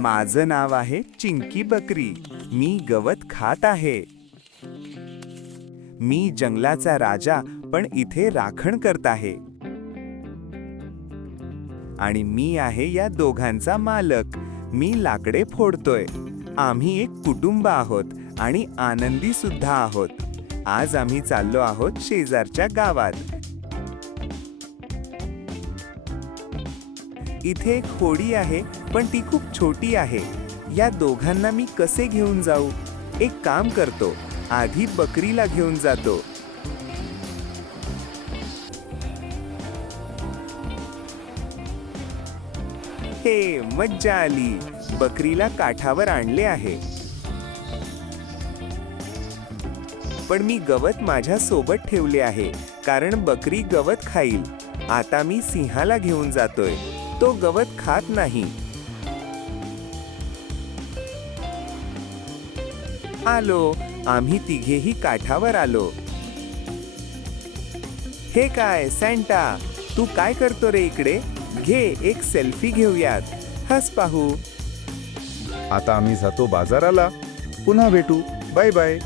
माझं नाव आहे चिंकी बकरी. मी गवत खात आहे. मी जंगलाचा राजा पण इथे राखण करत आहे. आणि मी आहे या दोघांचा मालक. मी लाकडे फोडतोय. आम्ही एक कुटुंब आहोत आणि आनंदी सुद्धा आहोत. आज आम्ही चाललो आहोत शेजारच्या गावात. इथे एक होडी आहे. पण ती खूप छोटी आहे. या दोघांना मी कसे घेऊन जाऊ? एक काम करतो. आधी बकरीला घेऊन जातो. हे मज्जा आली. बकरीला काठावर आणले आहे. पण मी गवत माझ्या सोबत ठेवले आहे कारण बकरी गवत खाईल. आता मी सिंहाला घेऊन जातोय. तो गवत खात नाही. आलो आम्ही तिघेही काठावर आलो. हे काय सँटा तू काय करतो रे इकडे? घे एक सेल्फी घेऊयात. हस पाहू. आता आम्ही जातो बाजाराला. पुन्हा भेटू. Bye bye.